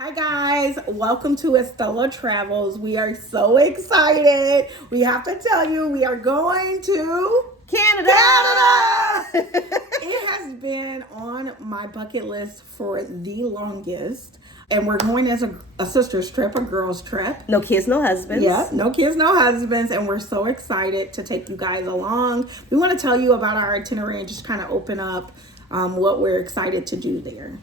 Hi guys, welcome to Estella Travels. We are so excited. We have to tell you we are going to Canada! It has been on my bucket list for the longest. And we're going as a sister's trip, a girl's trip. No kids, no husbands. Yeah, no kids, no husbands. And we're so excited to take you guys along. We want to tell you about our itinerary and just kind of open up what we're excited to do there.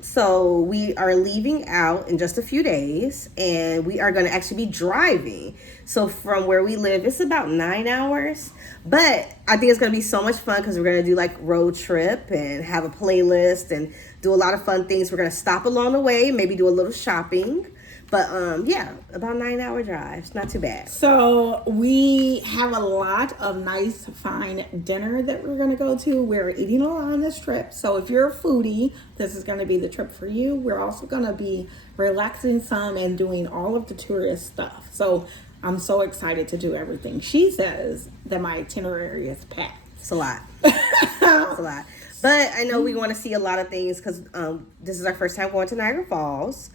So we are leaving out in just a few days, and we are going to actually be driving. So from where we live, it's about 9 hours. But I think it's going to be so much fun because we're going to do like road trip and have a playlist and do a lot of fun things. We're going to stop along the way, maybe do a little shopping. But yeah, about 9 hour drive. It's not too bad. So we have a lot of nice, fine dinner that we're going to go to. We're eating a lot on this trip. So if you're a foodie, this is going to be the trip for you. We're also going to be relaxing some and doing all of the tourist stuff. So I'm so excited to do everything. She says that my itinerary is packed. It's a lot. It's a lot. But I know we want to see a lot of things because this is our first time going to Niagara Falls.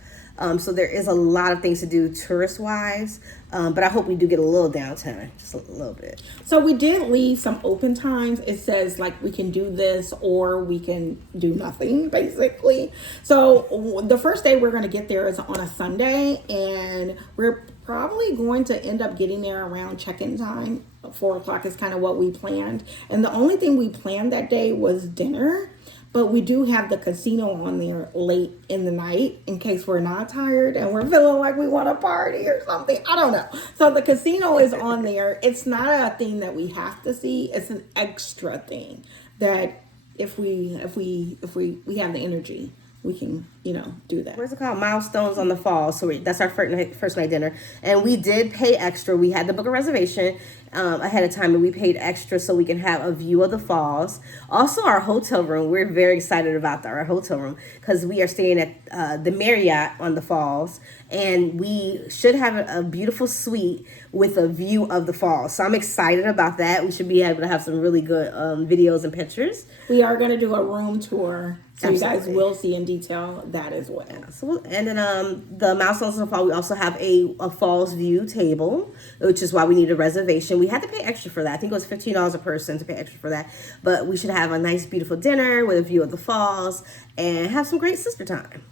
So there is a lot of things to do tourist-wise, but I hope we do get a little downtime, just a little bit. So we did leave some open times. It says like we can do this or we can do nothing, basically. So the first day we're going to get there is on a Sunday, and we're probably going to end up getting there around check-in time. 4 o'clock is kind of what we planned. And the only thing we planned that day was dinner. But we do have the casino on there late in the night in case we're not tired and we're feeling like we want to party or something. I don't know. So the casino is on there. It's not a thing that we have to see. It's an extra thing that if we have the energy, we can, do that. What's it called? Milestones on the Falls. So that's our first night dinner. And we did pay extra. We had to book a reservation ahead of time, and we paid extra so we can have a view of the falls. Also, our hotel room. We're very excited about our hotel room because we are staying at the Marriott on the falls, and we should have a beautiful suite with a view of the falls. So I'm excited about that. We should be able to have some really good videos and pictures. We are going to do a room tour. So Absolutely. You guys will see in detail that as well. Yeah, so and then the milestones of the fall, we also have a falls view table, which is why we need a reservation. We had to pay extra for that. I think it was $15 a person to pay extra for that. But we should have a nice, beautiful dinner with a view of the falls and have some great sister time.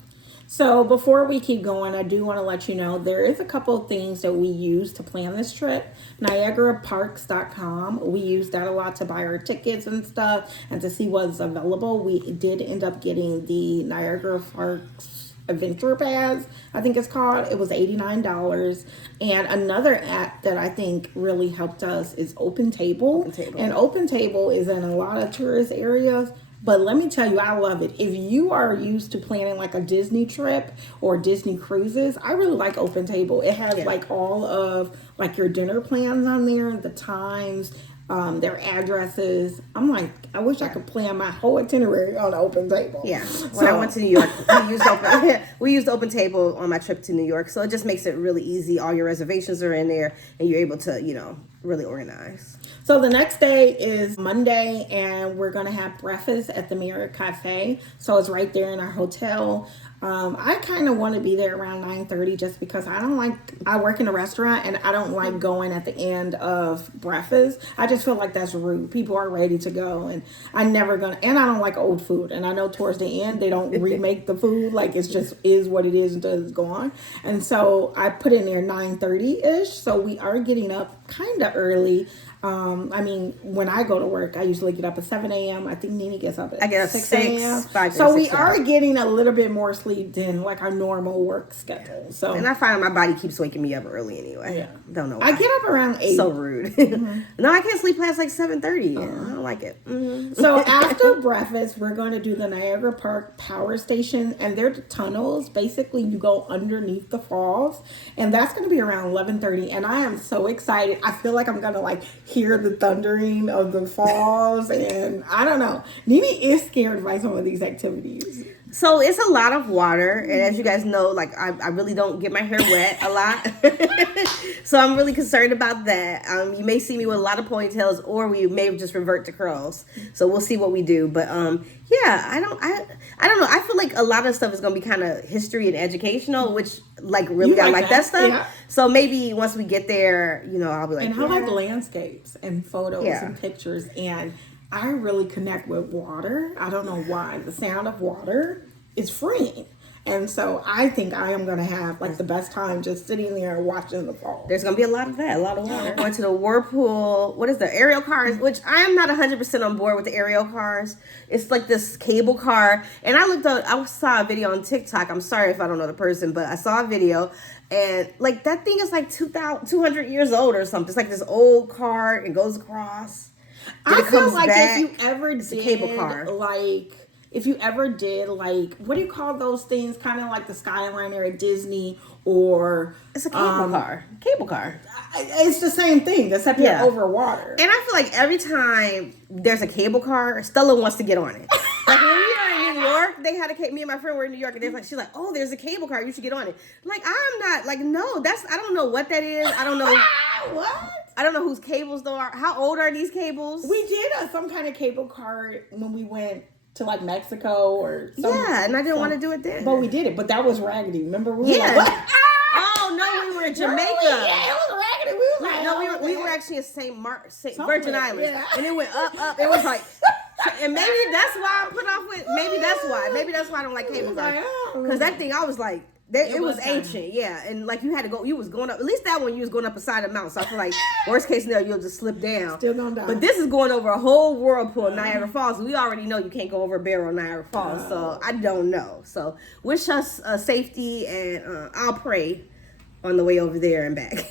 So before we keep going, I do want to let you know there is a couple of things that we use to plan this trip. NiagaraParks.com. We use that a lot to buy our tickets and stuff and to see what's available. We did end up getting the Niagara Parks Adventure Pass, I think it's called. It was $89. And another app that I think really helped us is OpenTable. And OpenTable is in a lot of tourist areas. But let me tell you, I love it. If you are used to planning like a Disney trip or Disney cruises, I really like OpenTable. It has like all of like your dinner plans on there, the times, their addresses. I'm like, I wish I could plan my whole itinerary on OpenTable. Yeah. When I went to New York, we used OpenTable on my trip to New York. So it just makes it really easy. All your reservations are in there and you're able to, really organize. So the next day is Monday, and we're going to have breakfast at the Marriott Cafe. So it's right there in our hotel. I kind of want to be there around 9:30 just because I work in a restaurant and I don't like going at the end of breakfast. I just feel like that's rude. People are ready to go and I don't like old food. And I know towards the end, they don't remake the food. Like it's just is what it is until it's gone. And so I put in there 9:30-ish. So we are getting up kind of early. When I go to work, I usually get up at 7 a.m. I think Nene gets up at 6 a.m. So we are getting a little bit more sleep than like our normal work schedule. So and I find my body keeps waking me up early anyway. Yeah. Don't know why. I get up around 8. So rude. Mm-hmm. No, I can't sleep past like 7:30. I don't like it. Mm-hmm. So after breakfast, we're going to do the Niagara Park Power Station, and they're tunnels. Basically, you go underneath the falls, and that's going to be around 11:30. And I am so excited. I feel like I'm going to like hear the thundering of the falls, and I don't know. Nene is scared by some of these activities. So it's a lot of water, and as you guys know, like I really don't get my hair wet a lot. So I'm really concerned about that. You may see me with a lot of ponytails, or we may just revert to curls. So we'll see what we do. But Yeah, I don't know. I feel like a lot of stuff is gonna be kind of history and educational, which like really You I like that stuff. Yeah. So maybe once we get there, you know, I'll be like, And I like landscapes and photos Yeah. and pictures, and I really connect with water. I don't know why. The sound of water is freeing. And so I think I am going to have like the best time just sitting there watching the fall. There's gonna be a lot of that, a lot of water. Going to the whirlpool. What is the aerial cars? Which I am not 100% on board with the aerial cars. It's like this cable car, and I saw a video on TikTok. I'm sorry if I don't know the person, but I saw a video, and like that thing is like 200 years old or something. It's like this old car. It goes across. I feel like back. if you ever did a cable car. like if you ever did like what do you call those things? Kind of like the Skyliner at Disney, or It's a cable car. Cable car. It's the same thing, except you're over water. And I feel like every time there's a cable car, Stella wants to get on it. Like when we were in New York, they had me and my friend were in New York, and she's like, oh, there's a cable car, you should get on it. Like, I'm not, like, no, I don't know what that is. I don't know. What? I don't know whose cables though are. How old are these cables? We did some kind of cable car when we went to like Mexico or something. Yeah, and I didn't want to do it then. But we did it. But that was raggedy. Remember? We were Yeah. like, what? Oh, no, we were in Jamaica. Really? Yeah, it was raggedy. We were like, No, we were actually in Virgin Islands. Yeah. And it went up. It was like, and maybe that's why I'm put off with, maybe that's why I don't like cable cars. Because that thing, I was like, it was ancient, yeah. And like you was going up, at least that one you was going up a side of the mountain. So I feel like, worst case scenario, you'll just slip down. Still gonna die. But this is going over a whole whirlpool, Niagara Falls. We already know you can't go over a barrel Niagara Falls. So I don't know. So wish us safety, and I'll pray on the way over there and back.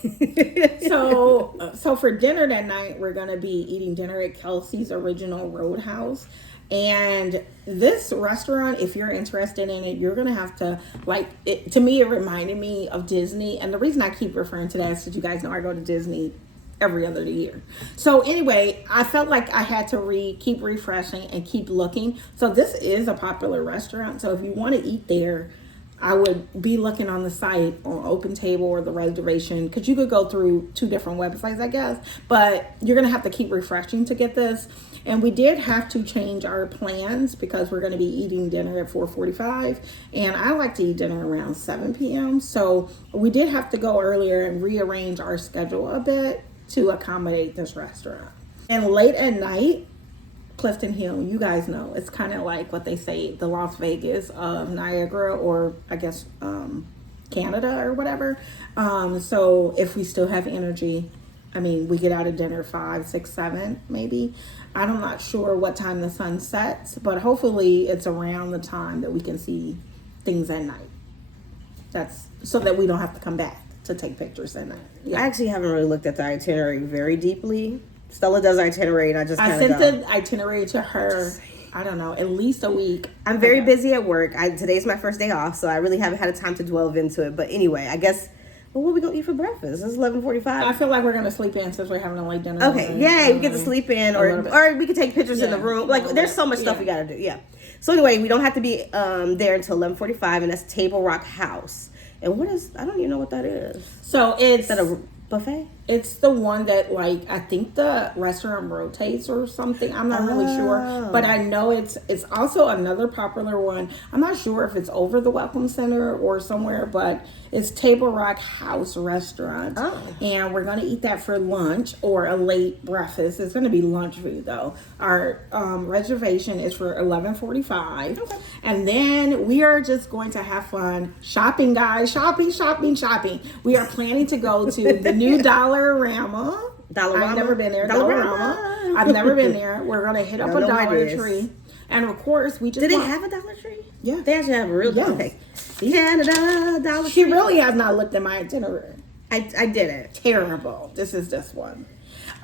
So for dinner that night, we're gonna be eating dinner at Kelsey's Original Roadhouse. And this restaurant, if you're interested in it, you're gonna have to like it. To me, it reminded me of Disney, and the reason I keep referring to that is because you guys know I go to Disney every other year. So anyway, I felt like I had to keep refreshing and keep looking. So this is a popular restaurant. So if you want to eat there, I would be looking on the site on Open Table or the reservation, because you could go through 2 different websites, I guess. But you're going to have to keep refreshing to get this. And we did have to change our plans because we're going to be eating dinner at 4:45. And I like to eat dinner around 7 p.m. So we did have to go earlier and rearrange our schedule a bit to accommodate this restaurant. And late at night, Clifton Hill, you guys know, it's kind of like what they say, the Las Vegas of Niagara, or I guess Canada or whatever. So if we still have energy, I mean, we get out of dinner 5, 6, 7, maybe. I'm not sure what time the sun sets, but hopefully it's around the time that we can see things at night. That's so that we don't have to come back to take pictures at night. Yeah. I actually haven't really looked at the itinerary very deeply. Stella does itinerary, and I just I sent the itinerary to her. I don't know, at least a week. I'm very busy at work. Today's my first day off, so I really haven't had a time to delve into it. But anyway, I guess. Well, what are we gonna eat for breakfast? It's 11:45. I feel like we're gonna sleep in since we're having a late dinner. Okay, yay, we get to sleep in, or we can take pictures in the room. Like, there's so much stuff we gotta do. Yeah. So anyway, we don't have to be there until 11:45, and that's Table Rock House. And what is? I don't even know what that is. So it's is that a buffet? It's the one that, like, I think the restaurant rotates or something. I'm not really sure, but I know it's also another popular one. I'm not sure if it's over the Welcome Center or somewhere, but it's Table Rock House Restaurant. And we're going to eat that for lunch or a late breakfast. It's going to be lunch food, though. Our reservation is for 11:45. Okay. And then we are just going to have fun shopping, guys. Shopping. We are planning to go to the new Dollarama. I've never been there. Dollarama. I've never been there. We're gonna hit up a Dollar Tree, and of course we just. Did they have a Dollar Tree? Yeah, they actually have a real Dollar Tree. Canada Dollar Tree. She really has not looked at my itinerary. I didn't. Terrible. This is this one.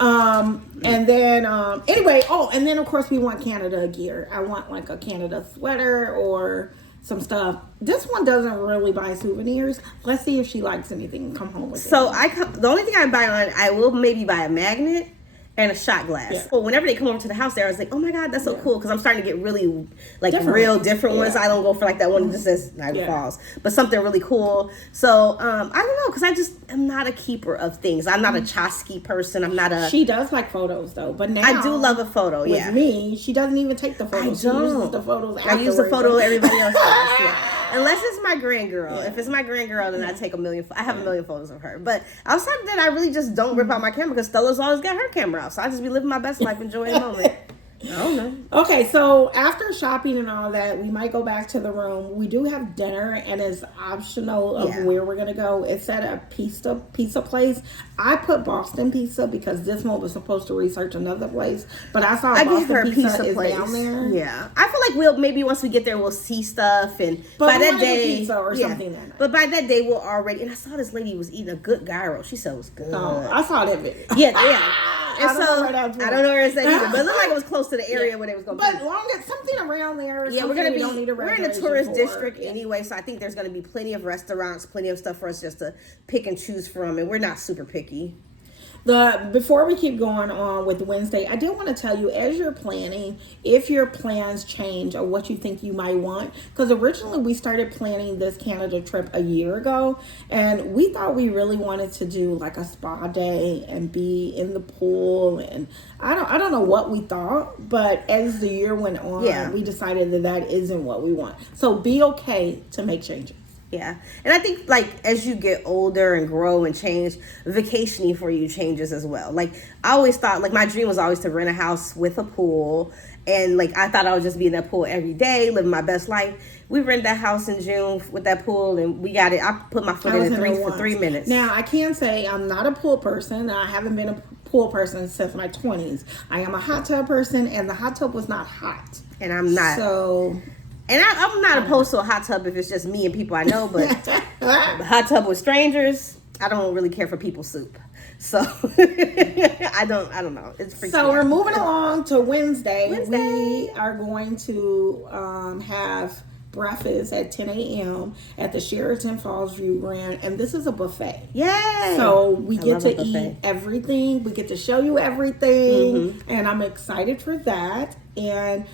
And then anyway. Oh, and then of course we want Canada gear. I want like a Canada sweater or some stuff. This one doesn't really buy souvenirs. Let's see if she likes anything and come home with it. So the only thing I buy on, I will maybe buy a magnet And a shot glass. Yeah. Well, whenever they come over to the house there, I was like, oh my God, that's so cool. Because I'm starting to get really, like, different ones. I don't go for, like, that one that just says Niagara Falls. But something really cool. So, I don't know. Because I just am not a keeper of things. I'm not a Chosky person. I'm not a... She does like photos, though. But now... I do love a photo, with me, she doesn't even take the photos. I don't. She uses the photos afterwards. I use the photo everybody else does, Unless it's my grand girl. If it's my grand girl, then I take a million... I have a million photos of her. But outside of that, I really just don't rip out my camera because Stella's always got her camera out. So I just be living my best life, enjoying the moment. I don't know. Okay, so after shopping and all that, we might go back to the room. We do have dinner, and it's optional of where we're going to go. It's at a pizza place. I put Boston Pizza because this one was supposed to research another place, but I saw Boston Pizza is place down there. Yeah, I feel like maybe once we get there, we'll see stuff, and but by that day, pizza or something. That night. But by that day, we'll already. And I saw this lady was eating a good gyro. She said it was good. Oh, I saw that video. Yeah. And I don't know where it's at either, but it looked like it was close to the area where they was going to be. But long as something around there. Yeah, we're in a tourist district anyway, so I think there's going to be plenty of restaurants, plenty of stuff for us just to pick and choose from, and we're not super picky. Before we keep going on with Wednesday, I did want to tell you, as you're planning, if your plans change or what you think you might want, because originally we started planning this Canada trip a year ago, and we thought we really wanted to do like a spa day and be in the pool, and I don't know what we thought, but as the year went on, we decided that isn't what we want. So be okay to make changes. Yeah. And I think, like, as you get older and grow and change, vacationing for you changes as well. Like, I always thought, like, my dream was always to rent a house with a pool. And, like, I thought I would just be in that pool every day, living my best life. We rented that house in June with that pool, and we got it. I put my foot in it for 3 minutes. Now, I can say I'm not a pool person. I haven't been a pool person since my 20s. I am a hot tub person, and the hot tub was not hot. And I'm not. So... And I'm not opposed to a hot tub if it's just me and people I know, but a hot tub with strangers, I don't really care for people soup. So I don't know. It's freaky. So we're moving along to Wednesday. We are going to have breakfast at 10 a.m. at the Sheraton Falls View Grand, and this is a buffet. Yay! So we get to eat everything. We get to show you everything, and I'm excited for that. And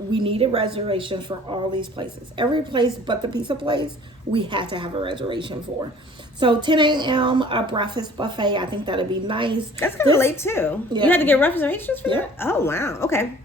we needed reservations for all these places. Every place but the pizza place, we had to have a reservation for. So 10 a.m. a breakfast buffet. I think that'll be nice. That's kind of late too. Yeah. You had to get reservations for that? Oh, wow. Okay.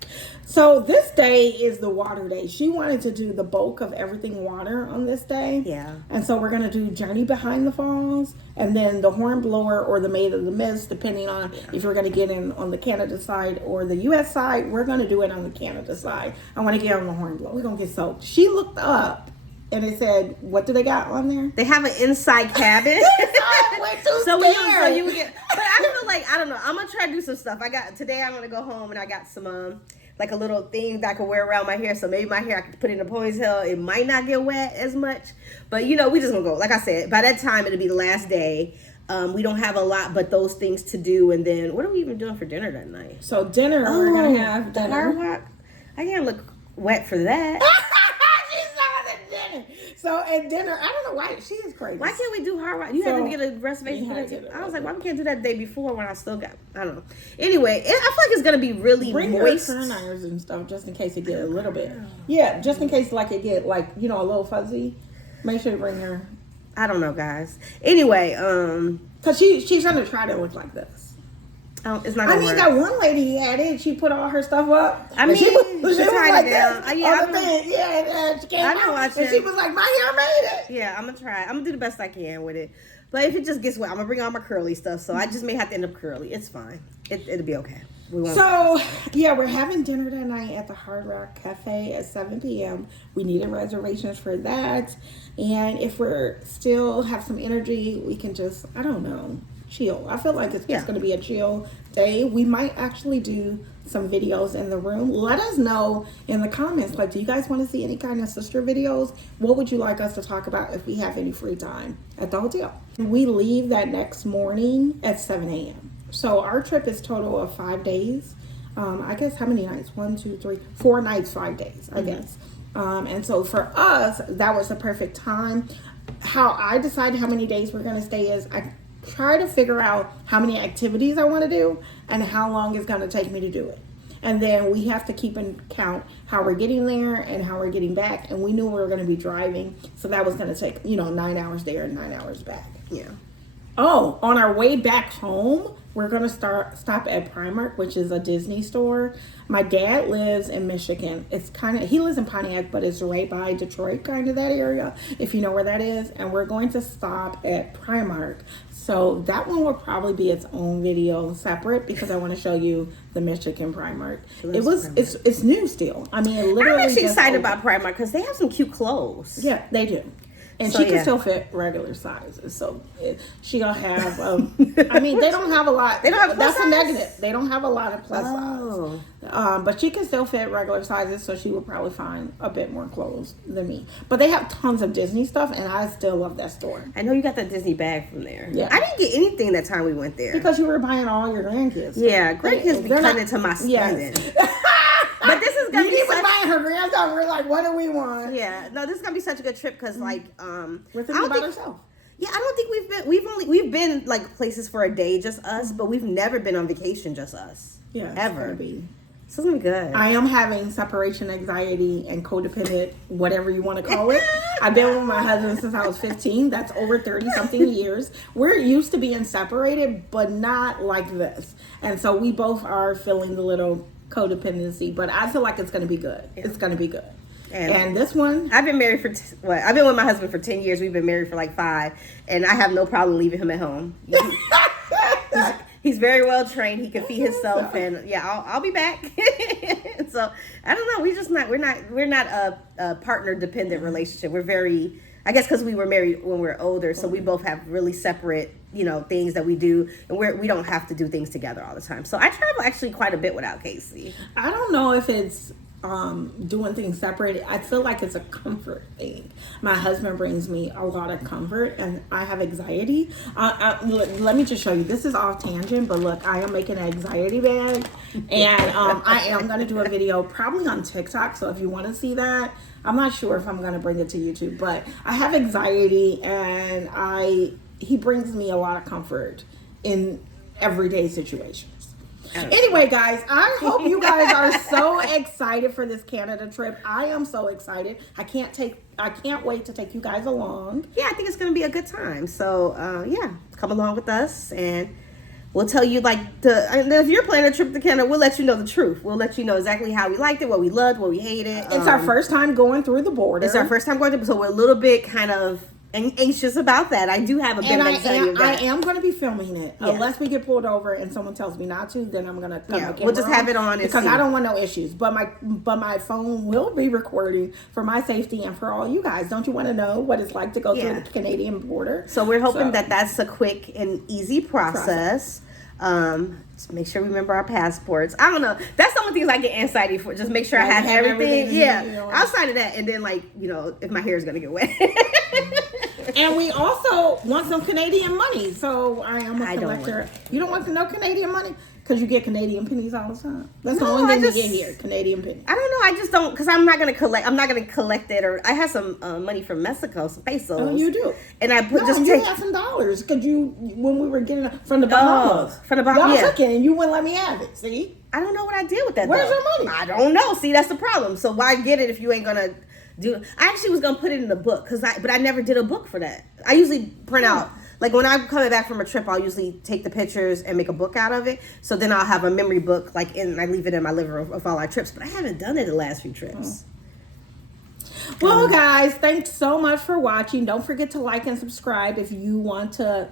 So this day is the water day. She wanted to do the bulk of everything water on this day. Yeah. And so we're going to do Journey Behind the Falls and then the Hornblower or the Maid of the Mist, depending on if you're going to get in on the Canada side or the U.S. side. We're going to do it on the Canada side. I want to get on the Hornblower. We're going to get soaked. She looked up and it said, what do they got on there? They have an inside cabin. So you would get, but I feel like, I don't know. I'm going to try to do some stuff. Today I'm going to go home and I got some, like a little thing that I could wear around my hair. So maybe my hair, I could put in a ponytail. It might not get wet as much. But, we just going to go. Like I said, by that time, it'll be the last day. We don't have a lot but those things to do. And then, what are we even doing for dinner that night? So dinner, we're going to have dinner. Hard Rock? I can't look wet for that. So at dinner, I don't know why she is crazy. Why can't we do Hard Rock? You had to get a reservation for that too. I was like, why we can't do that the day before when I still got? I don't know. Anyway, I feel like it's gonna be really moist. Bring your turn irons and stuff just in case it get a little bit. Yeah, just in case it get a little fuzzy. Make sure to bring her. I don't know, guys. Anyway, because she's gonna try to look like this. Oh, it's not gonna work. That one lady had it. She put all her stuff up. I mean, she tried it down. She came out, and she was like, "My hair made it." Yeah, I'm gonna try. I'm gonna do the best I can with it. But if it just gets wet, I'm gonna bring all my curly stuff. So I just may have to end up curly. It's fine. It'll be okay. We're having dinner that night at the Hard Rock Cafe at 7 p.m. We needed reservations for that, and if we're still have some energy, we can just chill. I feel like it's just going to be a chill day. We might actually do some videos in the room. Let us know in the comments, do you guys want to see any kind of sister videos? What would you like us to talk about if we have any free time at the hotel? We leave that next morning at 7 a.m. So our trip is total of 5 days. I guess how many nights? 1, 2, 3, 4 nights, 5 days, I guess. And so for us, that was the perfect time. How I decided how many days we're going to stay is try to figure out how many activities I want to do and how long it's going to take me to do it. And then we have to keep in count how we're getting there and how we're getting back. And we knew we were going to be driving, so that was going to take 9 hours there and 9 hours back. Yeah. Oh, on our way back home, we're going to stop at Primark, which is a Disney store. My dad lives in Michigan. He lives in Pontiac, but it's right by Detroit, kind of that area, if you know where that is. And we're going to stop at Primark. So that one will probably be its own video separate because I want to show you the Michigan Primark. It's new still. I mean, it literally. I'm actually excited about Primark because they have some cute clothes. Yeah, they do. And she can still fit regular sizes. So she'll have, I mean, they don't have a lot. They don't have plus That's size? a negative. They don't have a lot of plus size. But she can still fit regular sizes, so she would probably find a bit more clothes than me. But they have tons of Disney stuff, and I still love that store. I know you got that Disney bag from there. Yeah. I didn't get anything that time we went there. Because you were buying all your grandkids. Yeah, grandkids be cutting into my spending. Yes. But this is gonna be such... buying her grandson. We're like, what do we want? Yeah, no, this is gonna be such a good trip because we're thinking about ourselves. Yeah, I don't think we've been like places for a day, just us, but we've never been on vacation, just us. Yeah, ever. So it's gonna be good. I am having separation anxiety and codependent, whatever you want to call it. I've been with my husband since I was 15. That's over 30 something years. We're used to being separated, but not like this. And so we both are feeling the little codependency, but I feel like it's going to be good. Yeah. It's going to be good. And this one, I've been married for I've been with my husband for 10 years. We've been married for like 5, and I have no problem leaving him at home. He's very well trained. He can feed himself, and yeah, I'll be back. So I don't know. We're not a partner dependent relationship. We're very, I guess, because we were married when we were older, so we both have really separate, things that we do, and we don't have to do things together all the time. So I travel actually quite a bit without Casey. I don't know if it's doing things separate. I feel like it's a comfort thing. My husband brings me a lot of comfort, and I have anxiety. Let me just show you. This is off tangent, but look, I am making an anxiety bag, and I am going to do a video probably on TikTok. So if you want to see that, I'm not sure if I'm going to bring it to YouTube, but I have anxiety, and he brings me a lot of comfort in everyday situations. Anyway, guys, I hope you guys are so excited for this Canada trip. I am so excited. I can't wait to take you guys along. Yeah, I think it's going to be a good time. So, come along with us, and we'll tell you, if you're planning a trip to Canada, we'll let you know the truth. We'll let you know exactly how we liked it, what we loved, what we hated. It's our first time going through the border. It's our first time going through, so we're a little bit kind of anxious about that. I do have a bit of anxiety. I am going to be filming it. Yes. Unless we get pulled over and someone tells me not to, then I'm going to cut my camera we'll just have it on because I don't want no issues. But my phone will be recording for my safety and for all you guys. Don't you want to know what it's like to go through the Canadian border? So we're hoping that that's a quick and easy process. Just make sure we remember our passports. I don't know. That's some of the things I get anxiety for. Just make sure I have everything. Yeah. Outside of that, and then if my hair is gonna get wet. And we also want some Canadian money. So I am a collector. You don't want no Canadian money? Because you get Canadian pennies all the time. That's the only thing you get here, Canadian pennies. I don't know. I just don't, because I'm not going to collect it. Or I have some money from Mexico, some pesos. Oh, you do? And I put you have some dollars. Because when we were getting from the Bahamas. From the Bahamas, y'all took it and you wouldn't let me have it, see? I don't know what I did with that. Where's your money? I don't know. See, that's the problem. So why get it if you ain't going to I actually was going to put it in the book, but I never did a book for that. I usually print out. Like when I'm coming back from a trip, I'll usually take the pictures and make a book out of it. So then I'll have a memory book, and I leave it in my living room of all our trips. But I haven't done it the last few trips. Well, guys, thanks so much for watching. Don't forget to like and subscribe if you want to,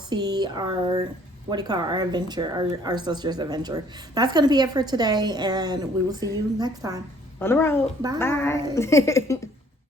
see our our adventure, our sister's adventure. That's going to be it for today, and we will see you next time On the road. Bye.